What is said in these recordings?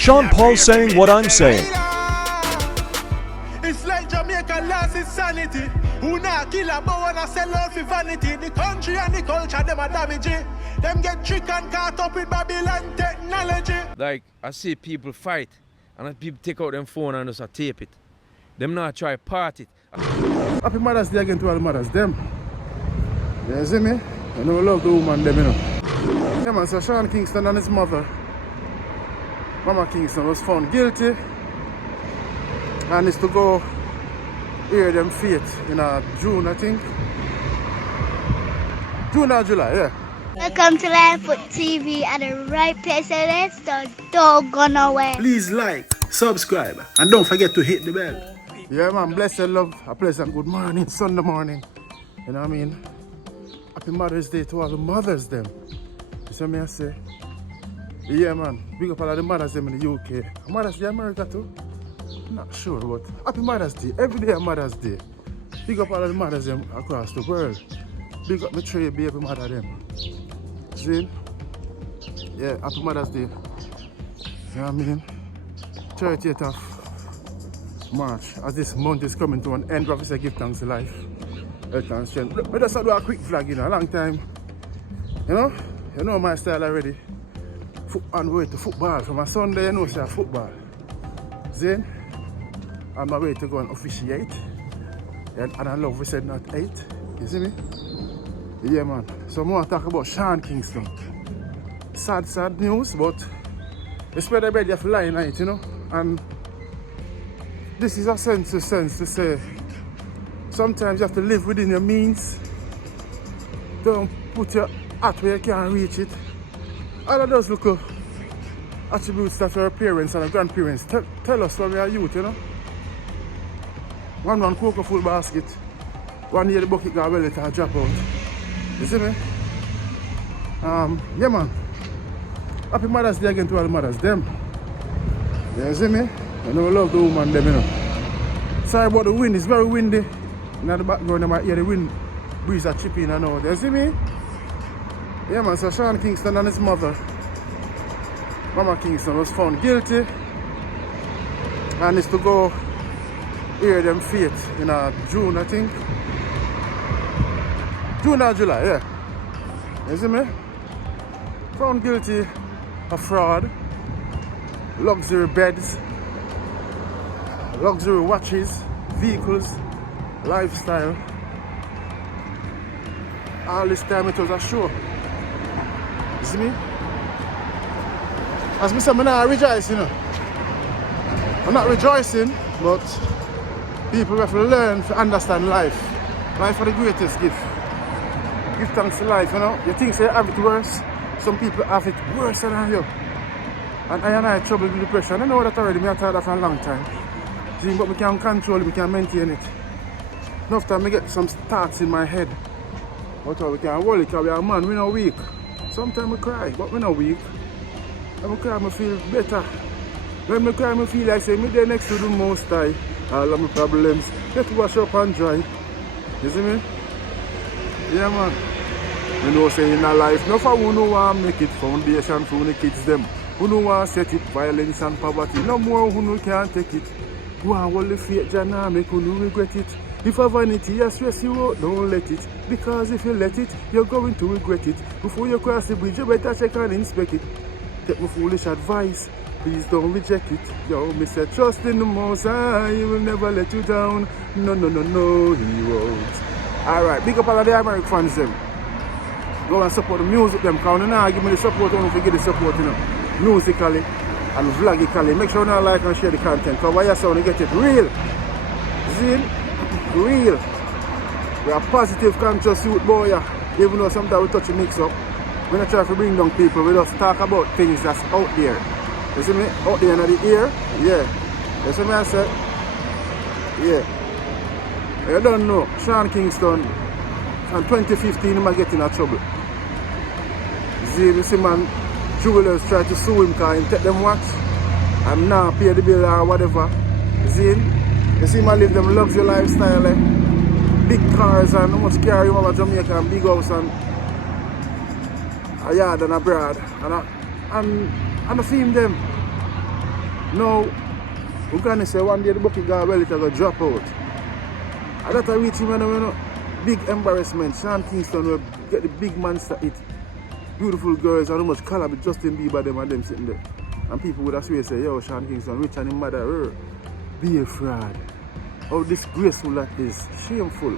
Sean Paul saying what I'm saying. It's like Jamaica lost its sanity. Who not kill a bow and a sell out for vanity. The country and the culture, them a damage it. Them get tricked and caught up with Babylon technology. Like, I see people fight, and people take out them phone and just tape it. Them not try part it. Happy Mother's Day again to all the mothers, them. You see me? I know I love the woman, them, you know. Yeah, man, so Sean Kingston and his mother, Mama Kingston, was found guilty and is to go hear them fate in June, I think. June or July, yeah. Welcome to Livefoot TV at the right place and so don't go nowhere. Please like, subscribe, and don't forget to hit the bell. Yeah, man, blessed love, a pleasant good morning, Sunday morning. You know what I mean? Happy Mother's Day to all the mothers, them. You see me, I say? Yeah, man, big up all of the mothers, them in the UK. Mother's Day America too? Not sure, but happy Mother's Day. Every day Mother's Day. Big up all of the mothers, them across the world. Big up my three baby mother, them. See? Yeah, happy Mother's Day. You know what I mean? 30th of March, as this month is coming to an end, obviously give thanks to life, health and strength. But just do a quick vlog, you know, a long time. You know my style already. On the way to football. From a Sunday, you know, say football. Then, on my way to go and officiate. And I love we said not 8. You see me? Yeah, man. So I want to talk about Sean Kingston. Sad news, but they spread the bed you have to lie in it, you know. And this is a sense to say sometimes you have to live within your means. Don't put your hat where you can't reach it. All of those little attributes that our parents and our grandparents tell us when we are youth, you know. One cocoa full basket, one year the bucket got well, it'll drop out. You see me? Yeah, man. Happy Mother's Day again to all the mothers, them. You see me? I know I love the woman, them, you know. Sorry about the wind, it's very windy. In the background, I might hear the wind breeze are chipping and all. You see me? Yeah, man, so Sean Kingston and his mother, Mama Kingston, was found guilty and is to go hear them fate in June, I think. June or July, yeah. You see me? Found guilty of fraud, luxury beds, luxury watches, vehicles, lifestyle. All this time it was a show. You see me? As me say, I'm not rejoicing, you know. I'm not rejoicing, but people have to learn to understand life. Life is the greatest gift. Give thanks to life, you know. You think you have it worse, some people have it worse than you. And I have trouble with depression. I know that already, I tried that for a long time. See, but we can control it, we can maintain it. Enough time I get some thoughts in my head. But we can hold it because we are a man, we're not weak. Sometimes I cry, but we're not weak. When I cry, I feel better. When I cry, I feel like say, me there next to the Most High. All of my problems, get wash up and dry. You see me? Yeah, man. You know, say in our life, no for who no want to make it foundation for the kids them. Who no want to set it violence and poverty. No more who no can't take it. Go and hold the faith, Jana, make who no regret it. If a vanity, yes, you won't, don't let it. Because if you let it, you're going to regret it. Before you cross the bridge, you better check and inspect it. Take my foolish advice, please don't reject it. Yo, Mr. Trust in the Most High, he will never let you down. No, he won't. Alright, big up all of the American fans them. Go and support the music them, because now give me the support, don't forget the support, you know. Musically and vlogically. Make sure you like and share the content, because why you sound to get it real. See? Real. We are positive, conscious youth boy, yeah. Even though sometimes we touch a mix up. We're not trying to bring down people, we just talk about things that's out there. You see me? Out there in the ear? Yeah. You see me I said? Yeah. You don't know, Sean Kingston, in 2015 he might get in trouble. You see man, jewelers try to sue him because he take them watch and now pay the bill or whatever. You see man live them luxury lifestyle, big cars and how much car you have in Jamaica and big house and a yard and abroad. And I film them. Now, we're gonna say one day the bucket guy well, it's gonna drop out. And that's a reach him, you know, big embarrassment. Sean Kingston will get the big monster hit. Beautiful girls and how much collab with Justin Bieber them and them sitting there. And people would actually say, yo, Sean Kingston, rich and his mother, be a fraud. How disgraceful that is. Shameful.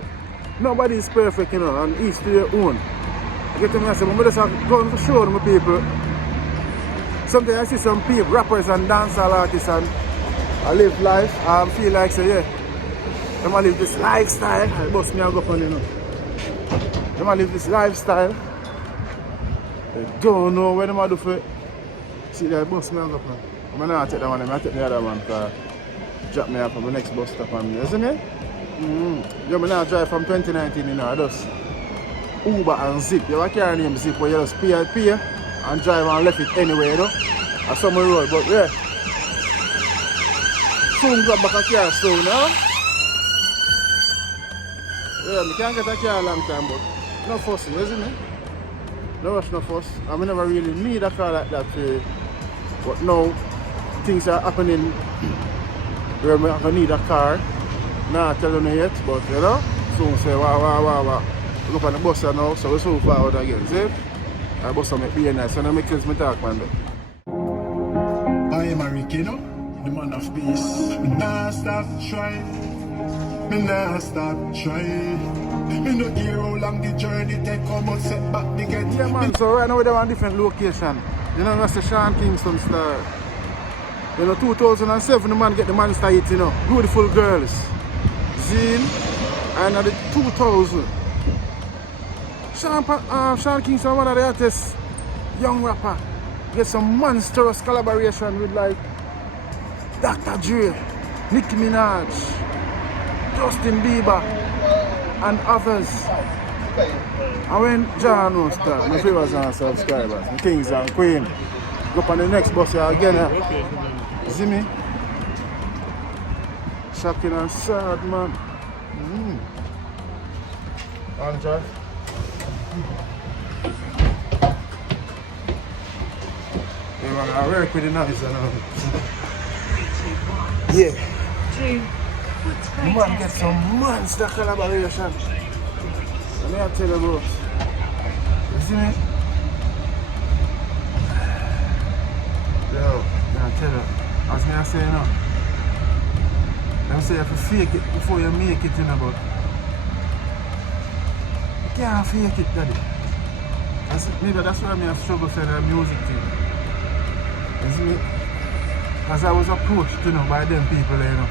Nobody is perfect, you know, and each to their own. I get to me and say, I'm just going to show them people. Sometimes I see some people, rappers and dancehall artists, and I live life, I feel like, say, yeah, them I live this lifestyle. I bust me and go up on, you know. Them I live this lifestyle. They don't know what they do for it. See, they bust me and go up on. I'm not take that one, I take the other one because drop me off on the next bus stop on me, isn't it? Yeah, I now drive from 2019, you know, I just Uber and Zip. You have a car named Zip where you just pay and drive and left it anyway, you know. At some road, but yeah. Soon got back a car soon, huh? Yeah, I can't get a car a long time, but no fussing, isn't it? No rush, no fuss. I never really need a car like that, but now things are happening where I'm going to need a car. Not telling you yet, but you know, soon say, wow. We go on the bus now, so we're so forward again, see? I bus make be nice, and I make sense me talk, man. I am a Ricky, you know, the man of peace. Me nah stop trying. Me nah stop trying. Me no care how long the journey take, come out set back the gate. Yeah, man, so right now we're on a different location. You know, that's the Sean Kingston star. You know, 2007, the man get the monster hit, you know. Beautiful girls. Zine, and at the 2000. Sean Kingston, one of the artists, young rapper, get some monstrous collaboration with like Dr. Dre, Nicki Minaj, Justin Bieber, and others. And when John wants to start, my viewers and subscribers, my kings and queens, go up on the next bus here again. See me? Shocking and sad, man. Enjoy. Yeah, man, I work with the noise and all. Yeah. The man get some monster collaboration. Let me tell you about. You see me? Yo, I tell you. As me I say, you know. Them say you have to fake it before you make it, you know, but you can't fake it, daddy. Maybe that's why I have struggle saying the music thing. You see me? Because I was approached, you know, by them people, you know.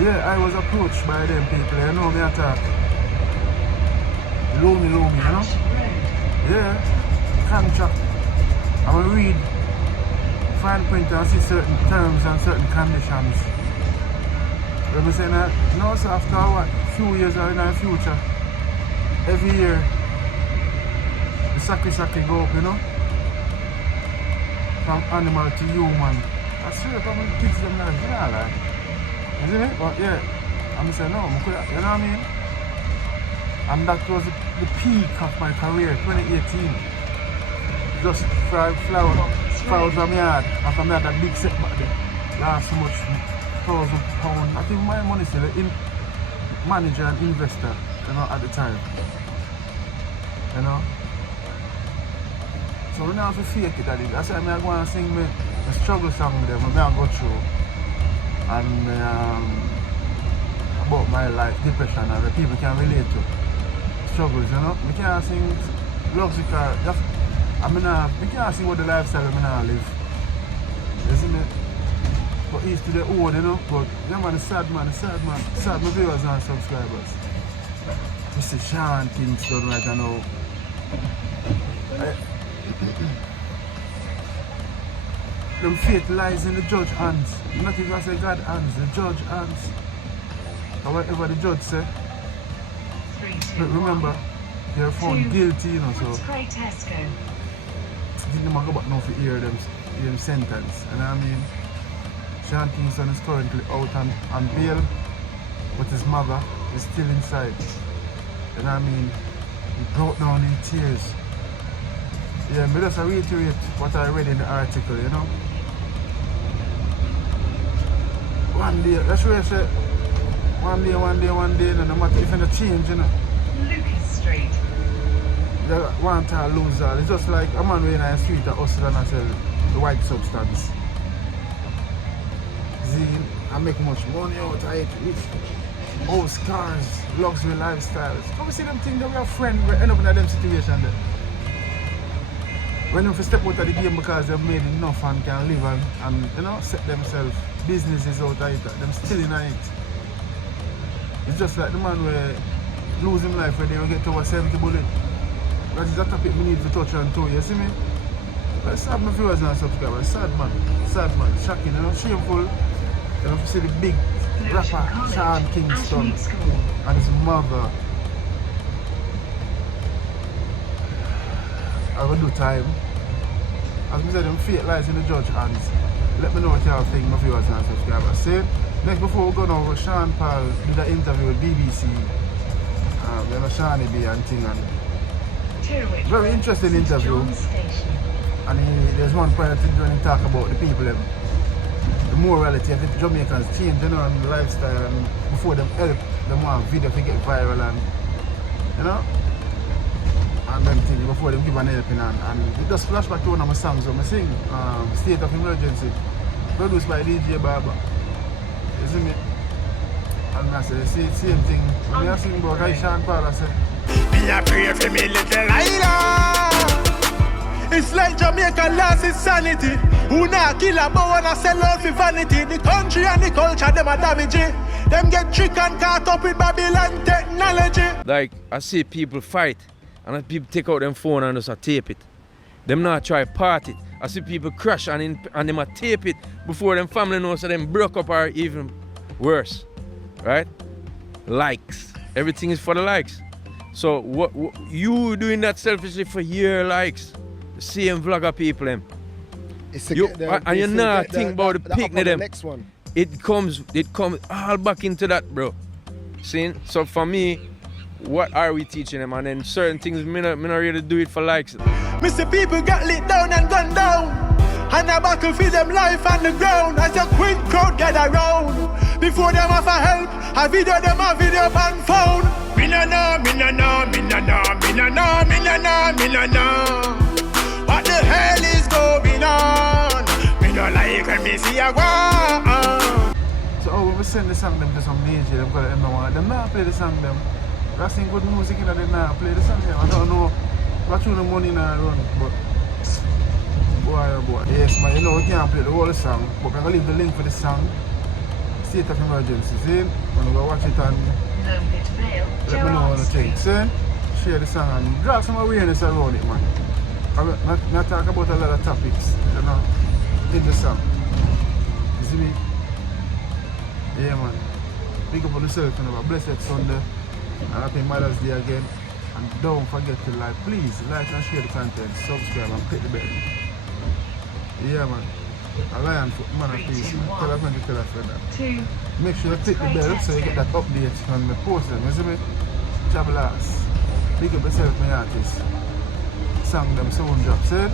Yeah, I was approached by them people, you know me I talk. Loamy, you know? Yeah, contract. I will read fine print and see certain terms and certain conditions. When I say that, no, so after what, few years or in the future, every year, the saki go up, you know? From animal to human. I swear, from the kids them like, you know, like. You see me? But yeah, I'm saying, no, you know what I mean? And that was the peak of my career, 2018. Just flowers from my yard. After I had that big setback there. Last so much, £1,000. I think my money still in manager and investor, you know, at the time. You know? So we now have to fake it at it. That's why I go and sing a struggle song with them, I go through. And about my life, depression, and the people can relate to struggles, you know. We can't sing love because we can't see what the lifestyle I live. Isn't it? But each to their own, you know. But yeah, man, sad my viewers and subscribers. Mr. Sean Kingston right now. Them fate lies in the judge hands. Not even I say God hands, the judge hands. Or whatever the judge say. But remember, they're found guilty, you know, so I think they might go back now to hear them sentence. And I mean, Sean Kingston is currently out on bail, but his mother is still inside. And I mean, he broke down in tears. Yeah, but just reiterate what I read in the article, you know. one day, that's where I say, one day, no matter if you change, you know. Lucas Street. They want to lose all. It's just like a man in the street that hustle and sell the white substance. See, I make much money out of it. House, cars, luxury lifestyles. Come see them things that we are friends, we end up in them situation there. When you step out of the game because they've made enough and can live and you know, set themselves businesses out of it, them still in it. It's just like the man where losing life when they get to over 70 bullet. That is a topic we need to touch on too, you see me? But it's sad my viewers and subscribers, sad man, shocking, you know, shameful. You know, to see the big rapper Sean Kingston and his mother. I will do time. As I said, them fate lies in the judge hands. Let me know what y'all think, my viewers and subscribers. See, next before we go now, Sean Paul did an interview with BBC. You know, Shawnee B and thing, and very interesting interview. And there's one point when he talk about the people, the morality of the Jamaicans change, you know, and the lifestyle, and before them help them want video to get viral, and you know, and them things before them give an helping hand. And it just flashback to one of my songs when I sing, State of Emergency, produced by DJ Barber. You see me? And I said the same thing. When I sing about Sean Paul, I said, Me a pray for me little Lila. It's like Jamaica lost its sanity. Who not kill a bow and a sell out for vanity. The country and the culture, them a damage it. Them get tricked and caught up with Babylon technology. Like, I see people fight, and then people take out them phone and just tape it. Them not try part it. I see people crash and them a tape it before them family knows so them broke up or even worse. Right? Likes. Everything is for the likes. So what you doing that selfishly for your likes? The same vlogger people them. And you not think about the picnic them. Next one. It comes all back into that, bro. See? So for me, what are we teaching them? And then certain things me not really do it for likes. Me see people got lit down and gone down. And a battle for them life on the ground. As a queen crowd gather round. Before them offer help, a video them a video on phone. Me no know. What the hell is going on? Me no like when me see a go. so when we send the song them to some DJ, them got them know them not play the song them. That's in good music and they not play the song them. I don't know what you the money now run, but boy. Yes man, you know we can't play the whole song, but I'm gonna leave the link for the song. State of Emergency, see? When we go watch it and let me know what you think, see? Share the song and draw some awareness around it, man. I'm not talk about a lot of topics, you know, in the song. You see me? Yeah, man. Big up on yourself, you know, blessed Sunday and happy Mother's Day again. And don't forget to like, please like and share the content, subscribe and click the bell. Yeah, man. A lion foot man of peace. Tell a friend to tell a friend that. Make sure you click the bell so you get that update when we post them. You see me? Travelers. Big up yourself, my artist. Song them sound drop, see?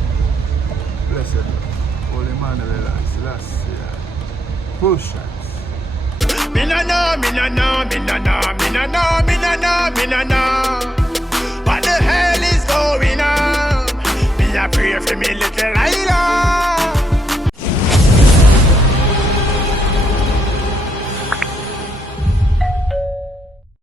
Blessed. Holy man of the last year. Push shots. Me no know. What the hell is going on? Me a pray for me little